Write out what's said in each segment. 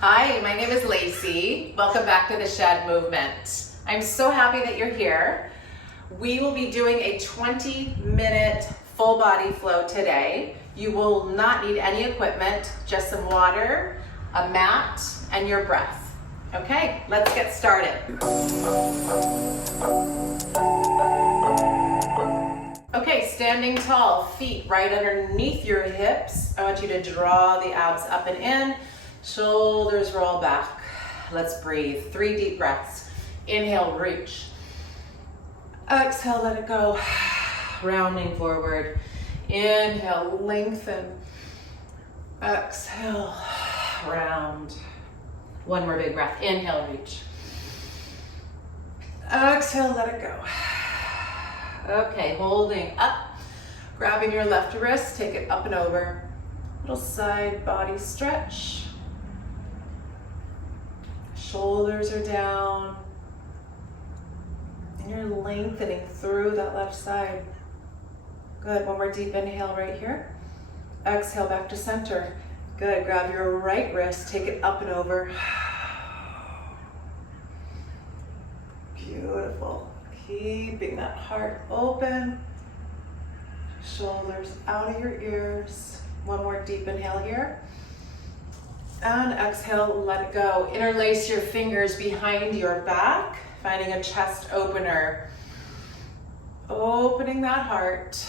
Hi, my name is Lacey. Welcome back to the Shed Movement. I'm so happy that you're here. We will be doing a 20-minute full body flow today. You will not need any equipment, just some water, a mat, and your breath. Okay, let's get started. Okay, standing tall, feet right underneath your hips. I want you to draw the abs up and in. Shoulders roll back. Let's breathe. 3 deep breaths. Inhale, reach. Exhale, let it go. Rounding forward. Inhale, lengthen. Exhale, round. One more big breath. Inhale, reach. Exhale, let it go. Okay, holding up. Grabbing your left wrist, take it up and over. Little side body stretch. Shoulders are down, and you're lengthening through that left side. Good, one more deep inhale right here. Exhale back to center. Good, grab your right wrist, take it up and over. Beautiful, keeping that heart open. Shoulders out of your ears. One more deep inhale here. And exhale, let it go. Interlace your fingers behind your back, finding a chest opener. Opening that heart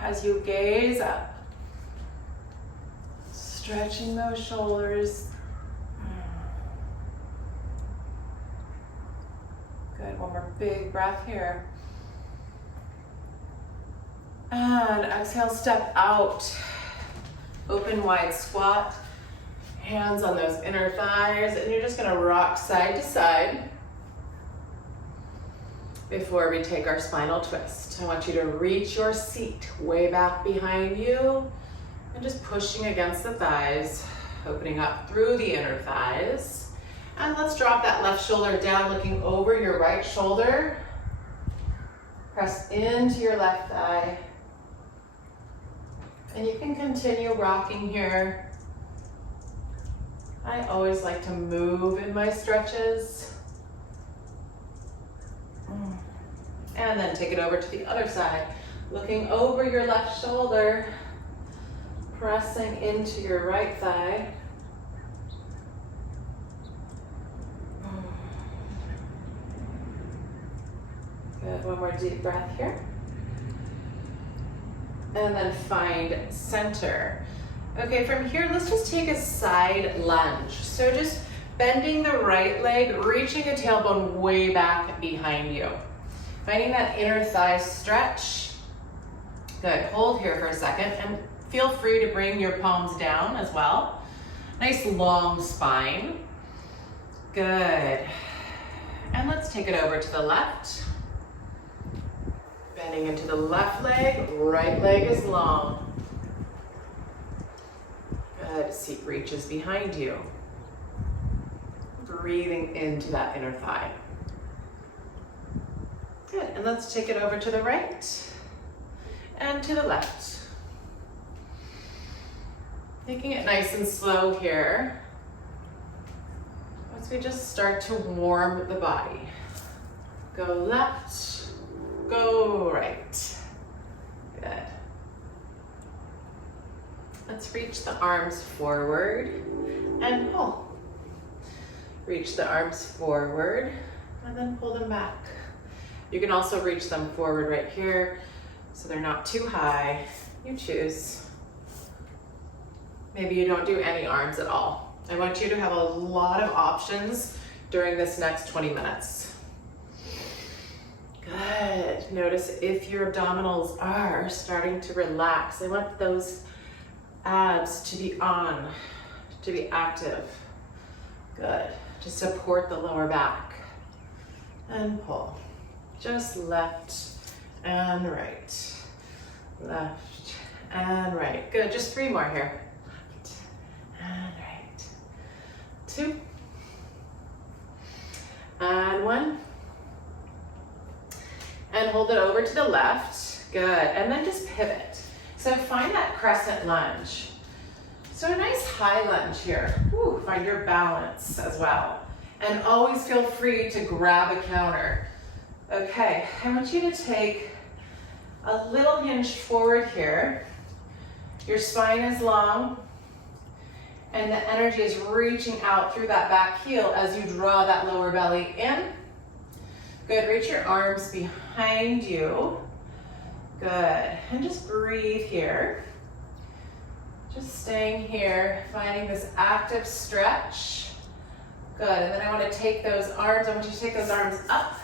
as you gaze up. Stretching those shoulders. Good, one more big breath here. And exhale, step out. Open wide squat. Hands on those inner thighs, and you're just gonna rock side to side before we take our spinal twist. I want you to reach your seat way back behind you and just pushing against the thighs, opening up through the inner thighs. And let's drop that left shoulder down, looking over your right shoulder. Press into your left thigh. And you can continue rocking here. I always like to move in my stretches. And then take it over to the other side. Looking over your left shoulder, pressing into your right thigh. Good, one more deep breath here. And then find center. Okay, from here, let's just take a side lunge. So just bending the right leg, reaching a tailbone way back behind you. Finding that inner thigh stretch. Good, hold here for a second and feel free to bring your palms down as well. Nice long spine. Good. And let's take it over to the left. Bending into the left leg, right leg is long. Good, seat reaches behind you. Breathing into that inner thigh. Good, and let's take it over to the right and to the left. Taking it nice and slow here as we just start to warm the body. Go left, go right. Good. Let's reach the arms forward and pull. Reach the arms forward and then pull them back. You can also reach them forward right here so they're not too high. You choose. Maybe you don't do any arms at all. I want you to have a lot of options during this next 20 minutes. Good. Notice if your abdominals are starting to relax. I want those abs to be on, to be active. Good. To support the lower back. And pull. Just left and right. Left and right. Good. Just 3 more here. Left and right. 2. And 1. And hold it over to the left. Good. And then just pivot. So find that crescent lunge. So a nice high lunge here. Ooh, find your balance as well. And always feel free to grab a counter. Okay, I want you to take a little hinge forward here. Your spine is long, and the energy is reaching out through that back heel as you draw that lower belly in. Good, reach your arms behind you. Good, and just breathe here. Just staying here, finding this active stretch. Good, and then I want to take those arms, I want you to take those arms up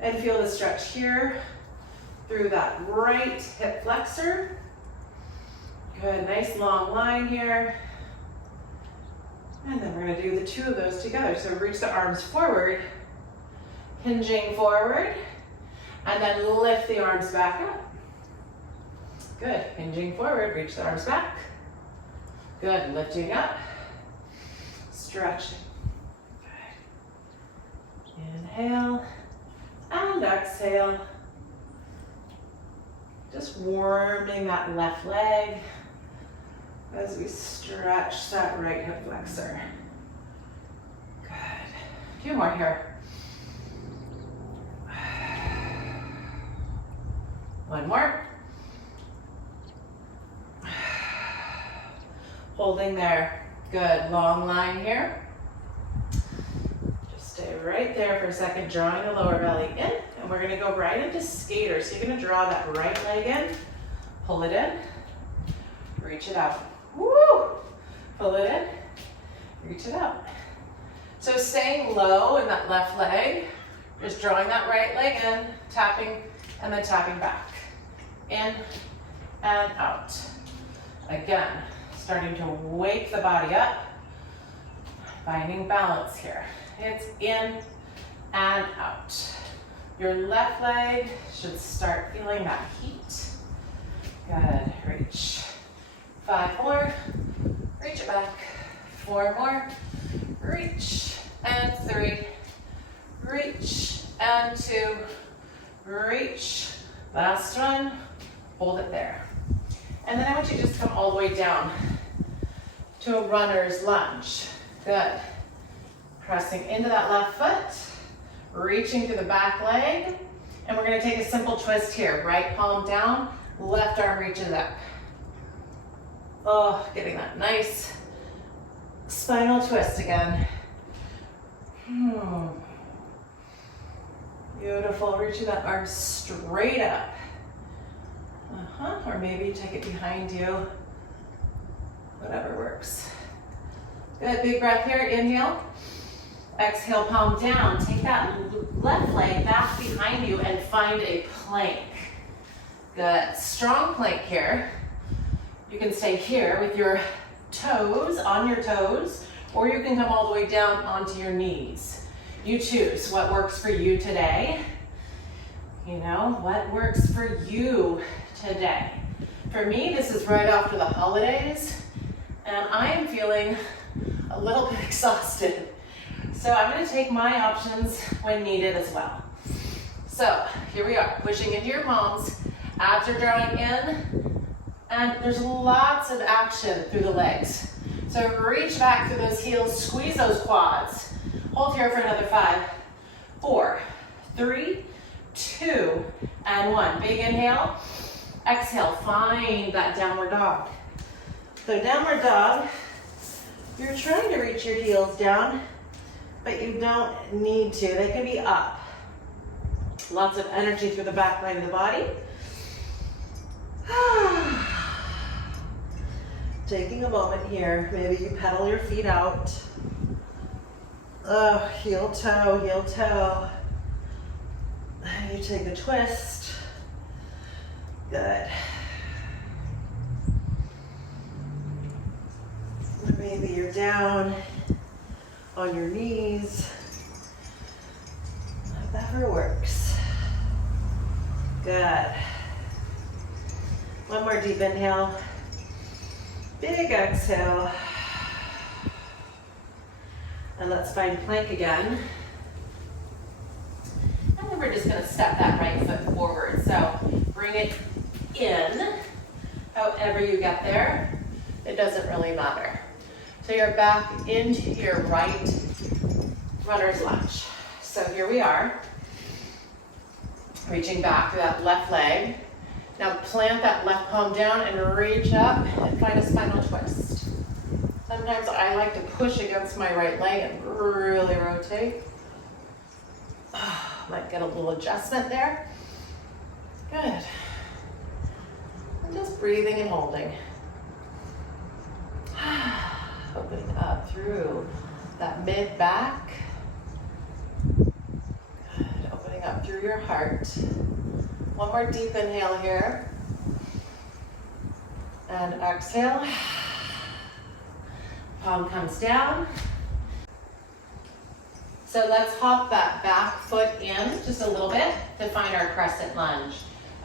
and feel the stretch here through that right hip flexor. Good, nice long line here. And then we're gonna do the two of those together. So reach the arms forward, hinging forward, and then lift the arms back up. Good, hinging forward, reach the arms back. Good, lifting up, stretching. Good. Inhale and exhale. Just warming that left leg as we stretch that right hip flexor. Good. A few more here. One more. Holding there. Good. Long line here. Just stay right there for a second, drawing the lower belly in. And we're going to go right into skater. So you're going to draw that right leg in, pull it in, reach it out. Woo! Pull it in, reach it out. So staying low in that left leg, just drawing that right leg in, tapping, and then tapping back. In and out. Again, starting to wake the body up, finding balance here. It's in and out. Your left leg should start feeling that heat. Good, reach. 5 more, reach it back. 4 more, reach. And 3, reach. And 2, reach. Last one, hold it there. And then I want you to just come all the way down to a runner's lunge. Good. Pressing into that left foot, reaching to the back leg, and we're going to take a simple twist here. Right palm down, left arm reaches up. Oh, getting that nice spinal twist again. Beautiful. Reaching that arm straight up. Or maybe you take it behind you. Whatever works. Good. Big breath here. Inhale. Exhale, palm down. Take that left leg back behind you and find a plank. Good. Strong plank here. You can stay here with your toes, on your toes, or you can come all the way down onto your knees. You choose what works for you today. You know, what works for you today. For me, this is right after the holidays, and I am feeling a little bit exhausted. So I'm going to take my options when needed as well. So here we are, pushing into your palms, abs are drawing in, and there's lots of action through the legs. So reach back through those heels, squeeze those quads. Hold here for another 5, 4, 3, 2, and 1. Big inhale. Exhale, find that downward dog. So downward dog, you're trying to reach your heels down, but you don't need to. They can be up. Lots of energy through the back line of the body. Taking a moment here, maybe you pedal your feet out. Heel toe, heel toe. And you take a twist. Good. Maybe you're down on your knees. Whatever works. Good. One more deep inhale. Big exhale. And let's find plank again. And then we're just going to step that right foot forward. So bring it in, however you get there. it doesn't really matter. So you're back into your right runner's lunge. So here we are, reaching back to that left leg. Now plant that left palm down and reach up and find a spinal twist. Sometimes I like to push against my right leg and really rotate. Might get a little adjustment there. Good. And just breathing and holding. Opening up through that mid back. Good. Opening up through your heart. One more deep inhale here. And exhale. Palm comes down. So let's hop that back foot in just a little bit to find our crescent lunge.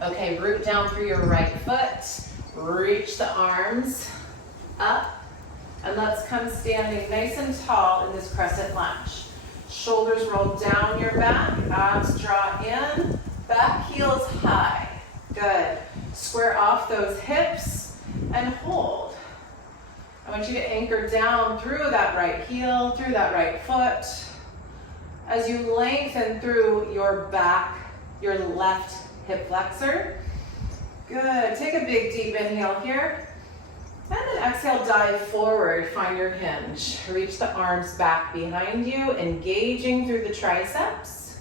Okay, root down through your right foot. Reach the arms up. And let's come standing nice and tall in this crescent lunge. Shoulders roll down your back, abs draw in, back heels high. Good. Square off those hips and hold. I want you to anchor down through that right heel, through that right foot. As you lengthen through your back, your left hip flexor. Good. Take a big deep inhale here. And then exhale, dive forward, find your hinge. Reach the arms back behind you, engaging through the triceps.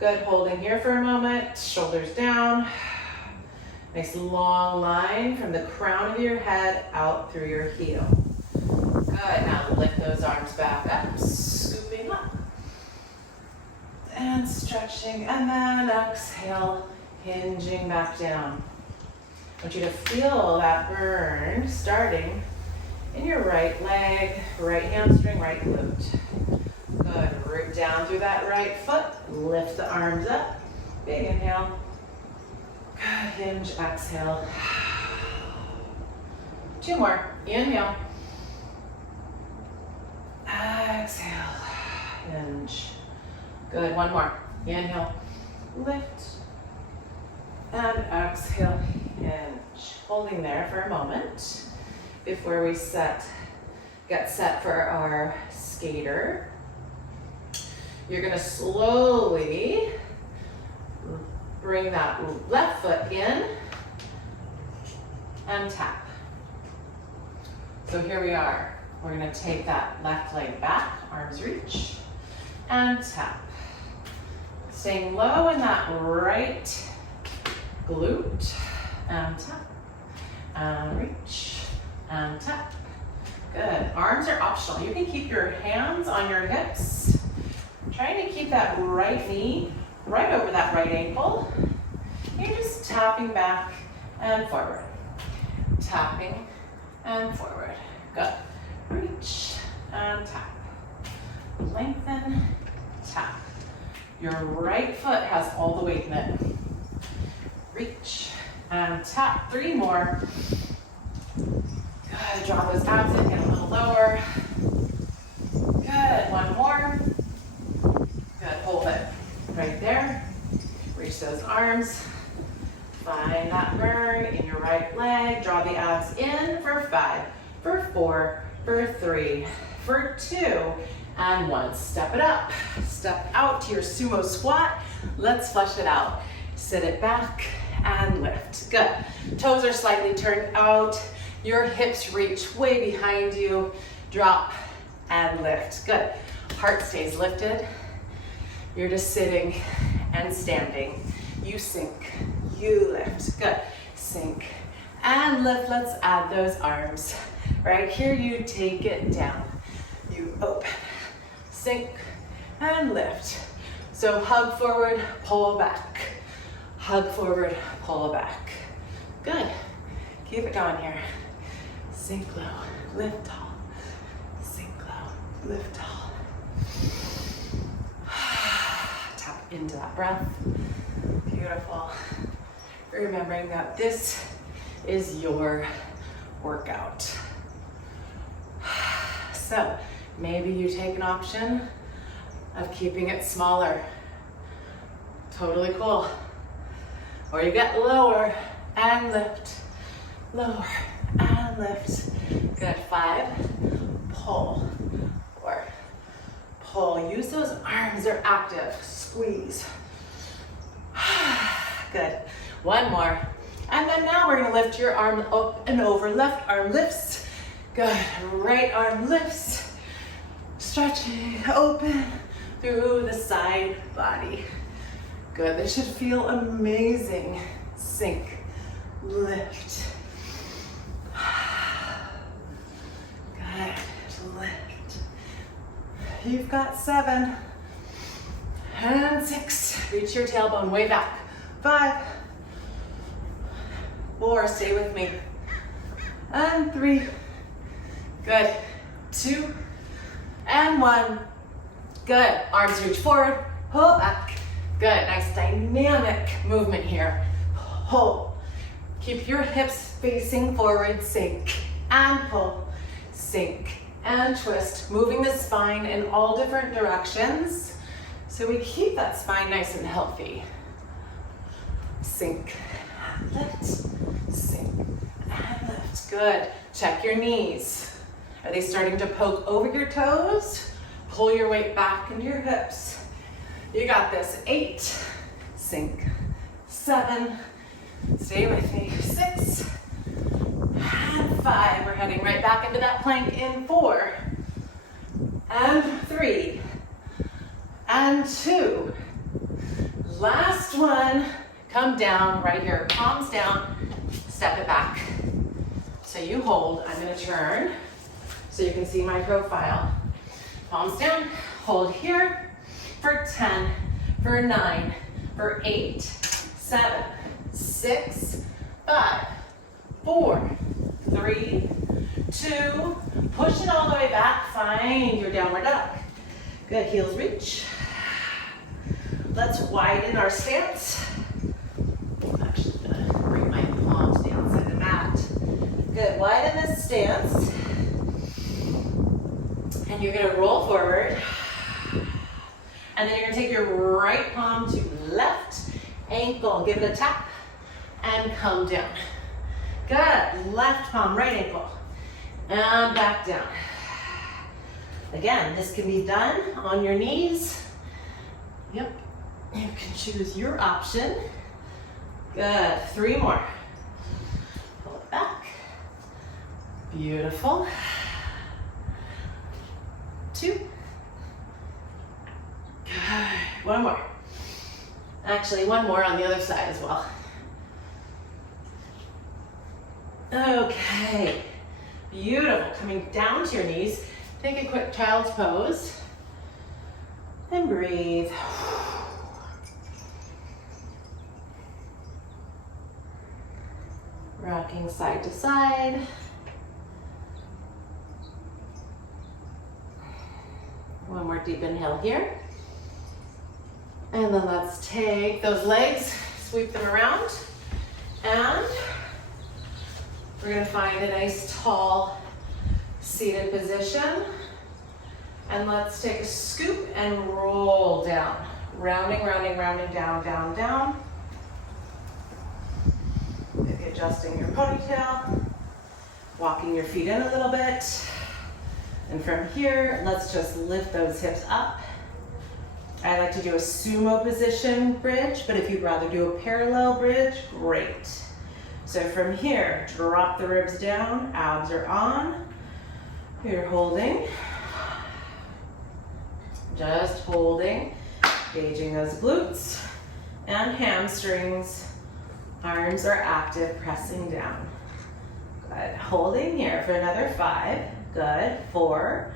Good, holding here for a moment, shoulders down. Nice long line from the crown of your head out through your heel. Good, now lift those arms back up, scooping up. And stretching, and then exhale, hinging back down. I want you to feel that burn starting in your right leg, right hamstring, right glute. Good, root down through that right foot, lift the arms up, big inhale. Good, hinge, exhale. 2 more, inhale. Exhale, hinge. Good, 1 more, inhale, lift. And exhale, hinge. Holding there for a moment before we get set for our skater. You're gonna slowly bring that left foot in and tap. So here we are. We're gonna take that left leg back, arms reach, and tap. Staying low in that right glute, and tap, and reach, and tap. Good, arms are optional. You can keep your hands on your hips. Trying to keep that right knee right over that right ankle. You're just tapping back and forward. Tapping and forward. Good, reach, and tap. Lengthen, tap. Your right foot has all the weight in it. Reach and tap. 3 more. Good. Draw those abs in, get a little lower. Good. 1 more. Good. Hold it right there. Reach those arms. Find that burn in your right leg. Draw the abs in for 5, for 4, for 3, for 2, and 1. Step it up. Step out to your sumo squat. Let's flush it out. Sit it back and lift. Good. Toes are slightly turned out. Your hips reach way behind you. Drop and lift. Good. Heart stays lifted. You're just sitting and standing. You sink, you lift. Good. Sink and lift. Let's add those arms. Right here, you take it down. You open, sink, and lift. So hug forward, pull back. Hug forward, pull back. Good. Keep it going here. Sink low, lift tall. Sink low, lift tall. Tap into that breath. Beautiful. Remembering that this is your workout. So maybe you take an option of keeping it smaller. Totally cool. Or you get lower and lift, lower and lift. Good, 5, pull, 4, pull. Use those arms, they're active. Squeeze. Good, 1 more. And then now we're gonna lift your arm up and over. Left arm lifts. Good, right arm lifts. Stretching, open through the side body. Good, this should feel amazing. Sink, lift. Good, lift. You've got 7 and 6. Reach your tailbone way back. 5, 4, stay with me. And 3, good. 2, and 1, good. Arms reach forward, pull back. Good, nice dynamic movement here. Pull. Keep your hips facing forward, sink and pull. Sink and twist, moving the spine in all different directions so we keep that spine nice and healthy. Sink and lift, sink and lift. Good. Check your knees. Are they starting to poke over your toes? Pull your weight back into your hips. You got this. 8, sink, 7, stay with me, 6, and 5. We're heading right back into that plank in 4, and 3, and 2. Last one. Come down right here, palms down, step it back. So you hold, I'm gonna turn so you can see my profile. Palms down, hold here for 10, for 9, for 8, 7, 6, 5, 4, 3, 2, push it all the way back, find your downward dog. Good, heels reach. Let's widen our stance. I'm actually gonna bring my palms down to the mat. Good, widen this stance. And you're gonna roll forward. And then you're gonna take your right palm to left ankle. Give it a tap and come down. Good, left palm, right ankle. And back down. Again, this can be done on your knees. Yep, you can choose your option. Good, 3 more. Pull it back. Beautiful. 2. Good, 1 more. Actually, 1 more on the other side as well. Okay, beautiful. Coming down to your knees, take a quick child's pose and breathe. Rocking side to side. One more deep inhale here. And then let's take those legs, sweep them around, and we're gonna find a nice tall seated position. And let's take a scoop and roll down. Rounding, rounding, rounding, down, down, down. Maybe adjusting your ponytail, walking your feet in a little bit. And from here, let's just lift those hips up. I like to do a sumo position bridge, but if you'd rather do a parallel bridge, great. So from here, drop the ribs down, abs are on. You're holding. Just holding, engaging those glutes and hamstrings. Arms are active, pressing down. Good, holding here for another 5. Good, 4,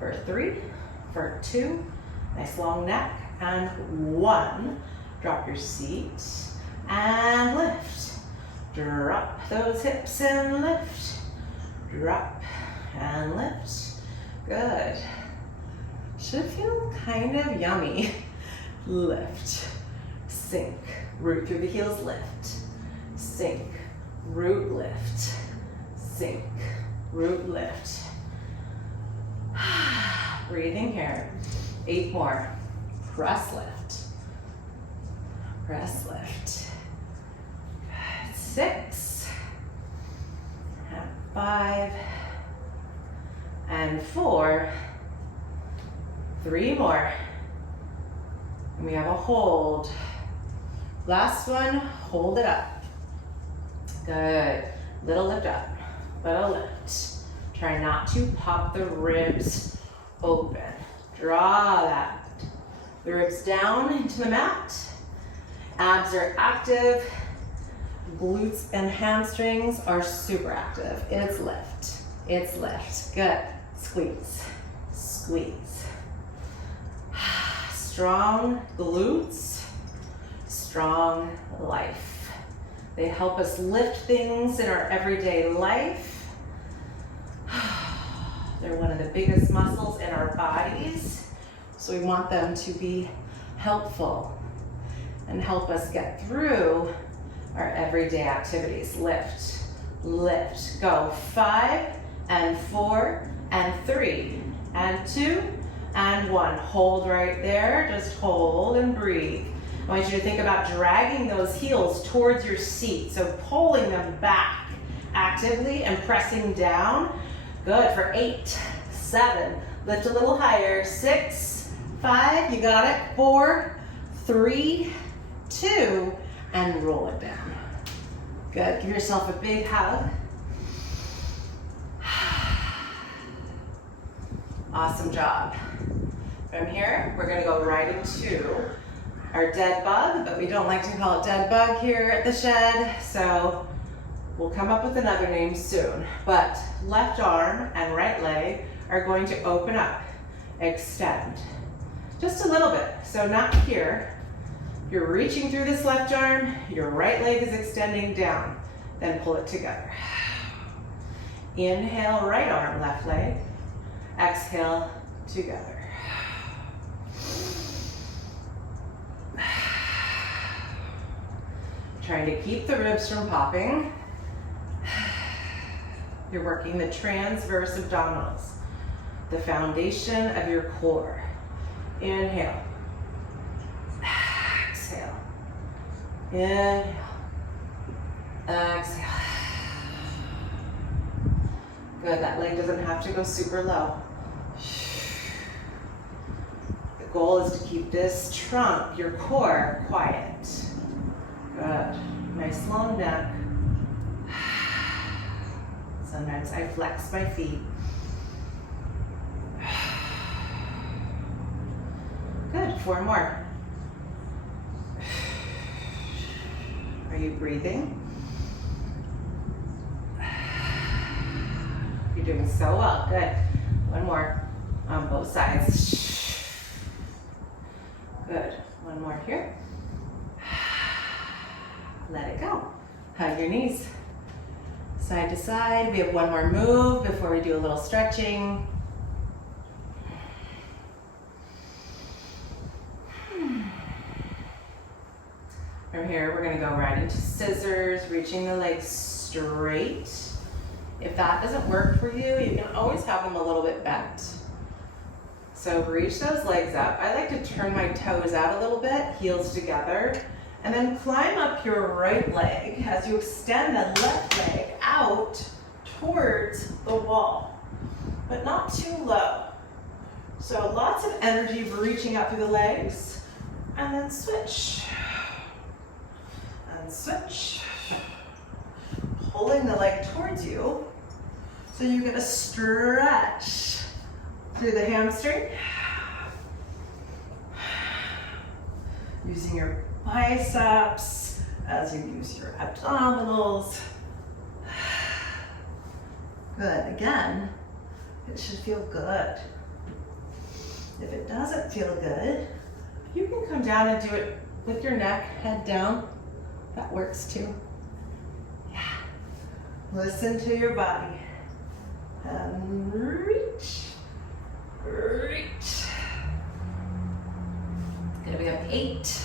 for 3, for 2, nice long neck, and 1. Drop your seat and lift. Drop those hips and lift. Drop and lift. Good. Should feel kind of yummy. Lift, sink, root through the heels, lift, sink, root, lift, sink, root, lift. Breathing here. 8 more. Press lift. Press lift. 6. And 5. and 4. 3 more. And we have a hold. Last one, hold it up. Good. Little lift up, little lift. Try not to pop the ribs open. Draw the ribs down into the mat. Abs are active. Glutes and hamstrings are super active. It's lift. It's lift. Good. Squeeze. Squeeze. Strong glutes. Strong life. They help us lift things in our everyday life. They're one of the biggest muscles in our bodies. So we want them to be helpful and help us get through our everyday activities. Lift, lift. Go 5 and 4 and 3 and 2 and 1. Hold right there. Just hold and breathe. I want you to think about dragging those heels towards your seat. So pulling them back actively and pressing down. Good for 8, 7. Lift a little higher. 6, 5. You got it. 4, 3, 2, and roll it down. Good. Give yourself a big hug. Awesome job. From here, we're going to go right into our dead bug, but we don't like to call it dead bug here at the shed, so we'll come up with another name soon. But left arm and right leg are going to open up, extend. Just a little bit, so not here. You're reaching through this left arm, your right leg is extending down, then pull it together. Inhale, right arm, left leg. Exhale, together. Trying to keep the ribs from popping. You're working the transverse abdominals, the foundation of your core. Inhale. Exhale. Inhale. Exhale. Good, that leg doesn't have to go super low. The goal is to keep this trunk, your core, quiet. Good. Nice long neck. Sometimes I flex my feet. Good. 4 more. Are you breathing? You're doing so well. Good. 1 more on both sides. Good. 1 more here. Let it go. Hug your knees. Side to side. We have 1 more move before we do a little stretching. From here, we're going to go right into scissors, reaching the legs straight. If that doesn't work for you, you can always have them a little bit bent. So reach those legs up. I like to turn my toes out a little bit, heels together. And then climb up your right leg as you extend the left leg out towards the wall, but not too low. So lots of energy for reaching out through the legs, and then switch. And switch. Pulling the leg towards you so you get a stretch through the hamstring. Using your biceps as you use your abdominals. Good. Again, it should feel good. If it doesn't feel good, you can come down and do it with your neck, head down. That works too. Yeah. Listen to your body. And reach. Reach. Good. We have 8.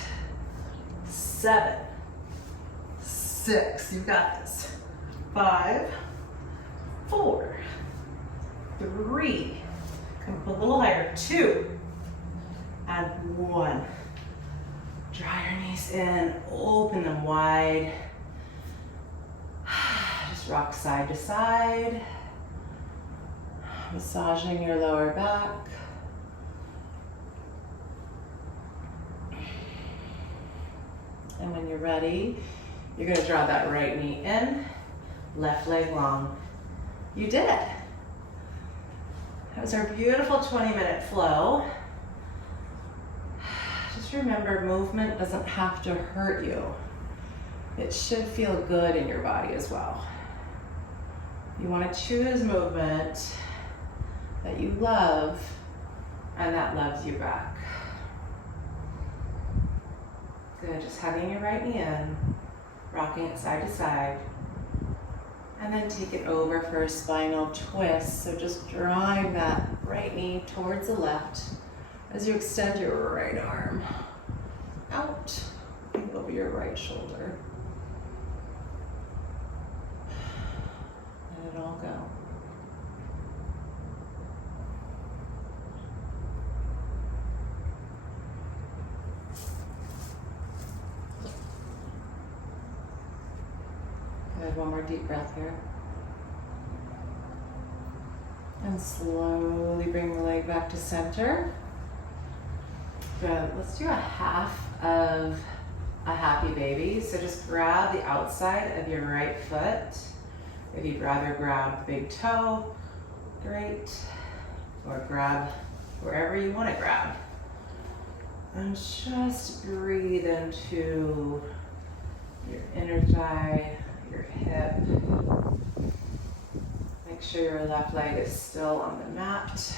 7, 6, you got this. 5, 4, 3, come up a little higher. 2, and 1. Draw your knees in, open them wide. Just rock side to side. Massaging your lower back. And when you're ready, you're gonna draw that right knee in, left leg long. You did it. That was our beautiful 20-minute flow. Just remember, movement doesn't have to hurt you. It should feel good in your body as well. You want to choose movement that you love and that loves you back. Good, just hugging your right knee in, rocking it side to side, and then take it over for a spinal twist. So just drawing that right knee towards the left as you extend your right arm out over your right shoulder. Let it all go. Good, one more deep breath here. And slowly bring the leg back to center. Good, let's do a half of a happy baby. So just grab the outside of your right foot. If you'd rather grab the big toe, great. Or grab wherever you want to grab. And just breathe into your inner thigh, your hip. Make sure your left leg is still on the mat.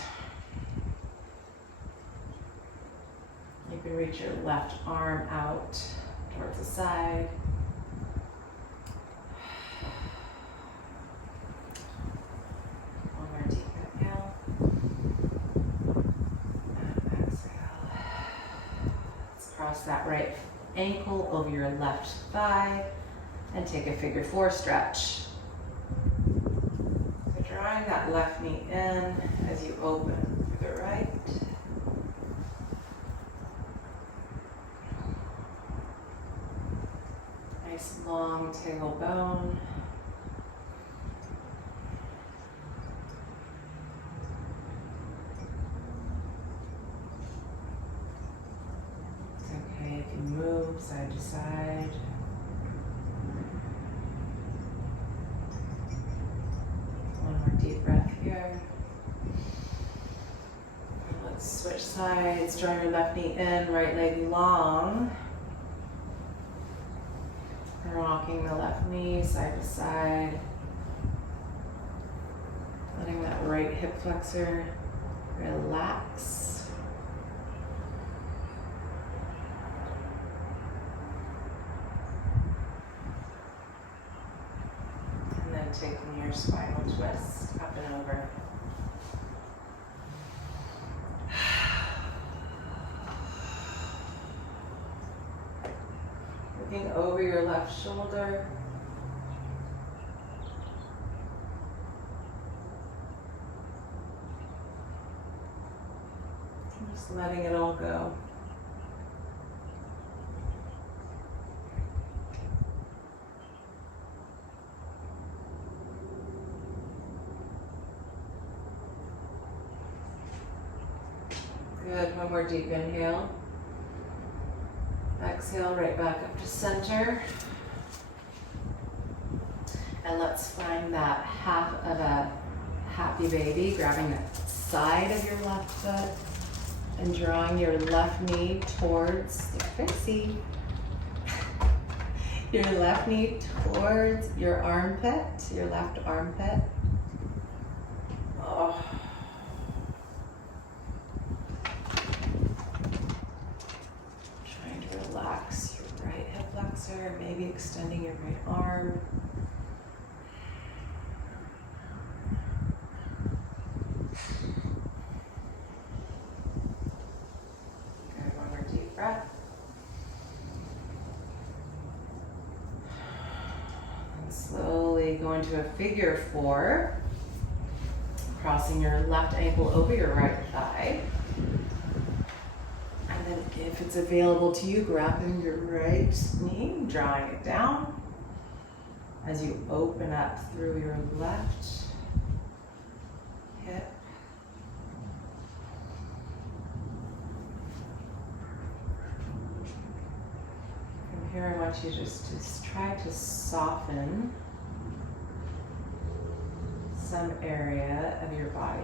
You can reach your left arm out towards the side. One more deep inhale. And exhale. Let's cross that right ankle over your left thigh and take a figure four stretch. So drawing that left knee in as you open through the right. Nice long tailbone. It's okay if you move side to side. One more deep breath here. Let's switch sides. Draw your left knee in, right leg long. Rocking the left knee side to side. Letting that right hip flexor relax. And then taking your spinal twist up and over. Looking over your left shoulder. Just letting it all go. Good, one more deep inhale. Exhale, right back up to center. And let's find that half of a happy baby, grabbing that side of your left foot and drawing your left knee towards the fixie. Your left knee towards your armpit, your left armpit. Oh. Relax your right hip flexor, maybe extending your right arm. Good, one more deep breath. And slowly go into a figure four, crossing your left ankle over your right thigh. And then if it's available to you, grabbing your right knee, drawing it down as you open up through your left hip. Here I want you just to try to soften some area of your body.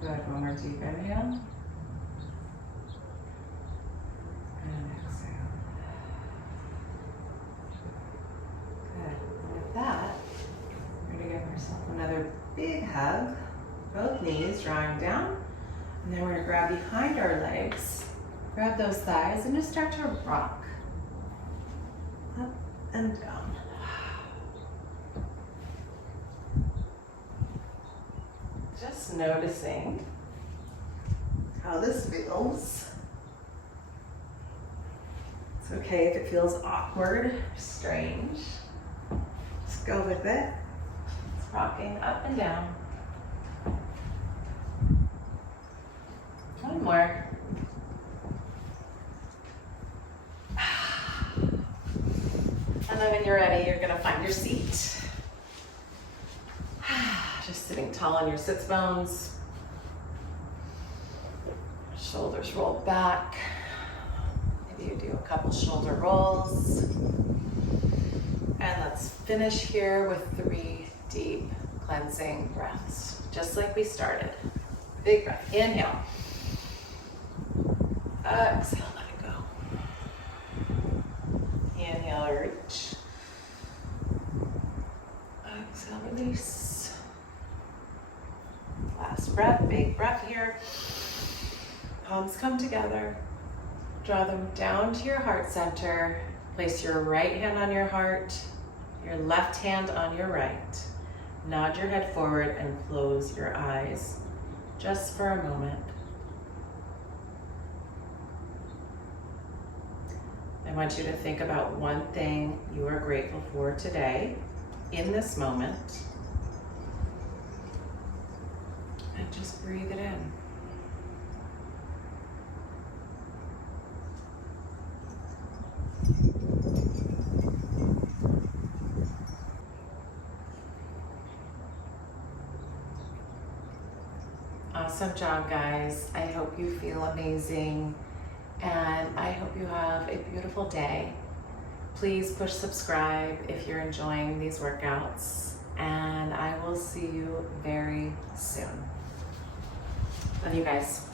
Good, one more deep inhale. And exhale. Good, and with that, we're gonna give ourselves another big hug. Both knees drawing down. And then we're gonna grab behind our legs, grab those thighs, and just start to rock. Up and down. Just noticing how this feels. It's okay if it feels awkward, strange. Just go with it. It's rocking up and down. One more. And then when you're ready, you're gonna find your seat. Just sitting tall on your sits bones. Shoulders rolled back. Maybe you do a couple shoulder rolls. And let's finish here with 3 deep cleansing breaths, just like we started. Big breath, inhale. Exhale, let it go. Inhale, reach. Exhale, release. Last breath, big breath here. Palms come together. Draw them down to your heart center. Place your right hand on your heart, your left hand on your right. Nod your head forward and close your eyes just for a moment. I want you to think about one thing you are grateful for today, in this moment, and just breathe it in. Awesome job, guys. I hope you feel amazing, and I hope you have a beautiful day. Please push subscribe if you're enjoying these workouts, and I will see you very soon. Love you guys.